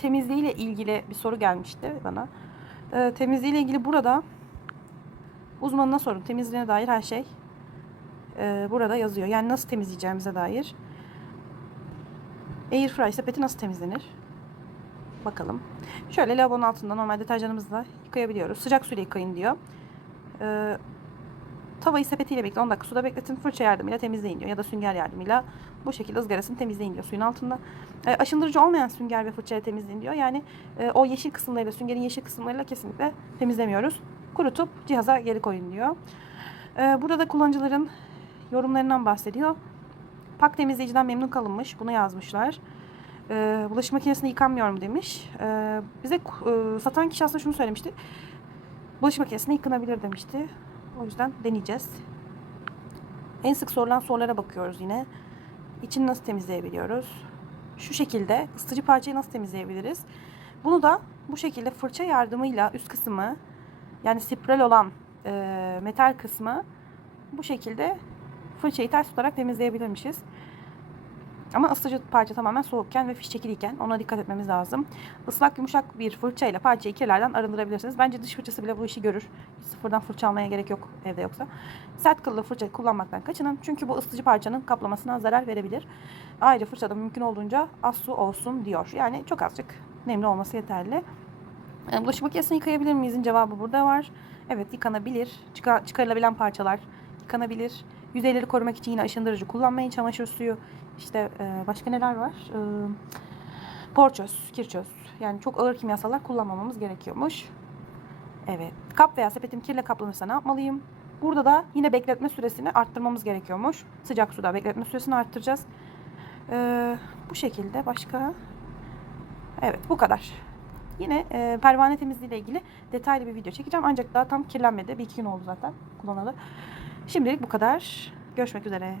temizliğiyle ilgili bir soru gelmişti bana. E, temizliğiyle ilgili burada uzmanına sorun. Temizliğine dair her şey e, burada yazıyor. Yani nasıl temizleyeceğimize dair. Airfry sepeti nasıl temizlenir? Bakalım. Şöyle lavabonun altında normal deterjanımızla yıkayabiliyoruz. Sıcak suyla yıkayın diyor. Ee, tavayı sepetiyle birlikte 10 dakika suda bekletin. Fırça yardımıyla temizleyin diyor. Ya da sünger yardımıyla bu şekilde ızgarasını temizleyin diyor suyun altında. E, aşındırıcı olmayan sünger ve fırçayla temizleyin diyor. Yani e, o yeşil kısımlarıyla, süngerin yeşil kısımlarıyla kesinlikle temizlemiyoruz. Kurutup cihaza geri koyun diyor. E, burada kullanıcıların yorumlarından bahsediyor. Pak temizleyiciden memnun kalınmış. Bunu yazmışlar. E, bulaşık makinesinde yıkanmıyorum demiş. E, bize e, satan kişi aslında şunu söylemişti. Bulaşık makinesinde yıkanabilir demişti. O yüzden deneyeceğiz. En sık sorulan sorulara bakıyoruz yine. İçini nasıl temizleyebiliyoruz? Şu şekilde ısıtıcı parçayı nasıl temizleyebiliriz? Bunu da bu şekilde fırça yardımıyla üst kısmı yani spiral olan e, metal kısmı bu şekilde fırçayı ters tutarak temizleyebilirmişiz. Ama ısıtıcı parça tamamen soğukken ve fiş çekiliyken ona dikkat etmemiz lazım. Islak yumuşak bir fırçayla parçayı kirlerden arındırabilirsiniz. Bence dış fırçası bile bu işi görür. Sıfırdan fırça almaya gerek yok evde yoksa. Sert kıllı fırça kullanmaktan kaçının. Çünkü bu ısıtıcı parçanın kaplamasına zarar verebilir. Ayrıca fırçada mümkün olduğunca az su olsun diyor. Yani çok azıcık nemli olması yeterli. E, Bulaşık makinesini yıkayabilir miyizin cevabı burada var. Evet yıkanabilir. Çıkar, çıkarılabilen parçalar yıkanabilir. Yüzeyleri korumak için yine aşındırıcı kullanmayın. Çamaşır suyu işte e, başka neler var? E, porçöz, kirçöz. Yani çok ağır kimyasallar kullanmamamız gerekiyormuş. Evet. Kap veya sepetim kirle kaplanırsa ne yapmalıyım? Burada da yine bekletme süresini arttırmamız gerekiyormuş. Sıcak suda bekletme süresini arttıracağız. E, bu şekilde başka... Evet bu kadar. Yine e, pervane temizliği ile ilgili detaylı bir video çekeceğim. Ancak daha tam kirlenmedi. Bir iki gün oldu zaten kullanalı. Şimdilik bu kadar. Görüşmek üzere.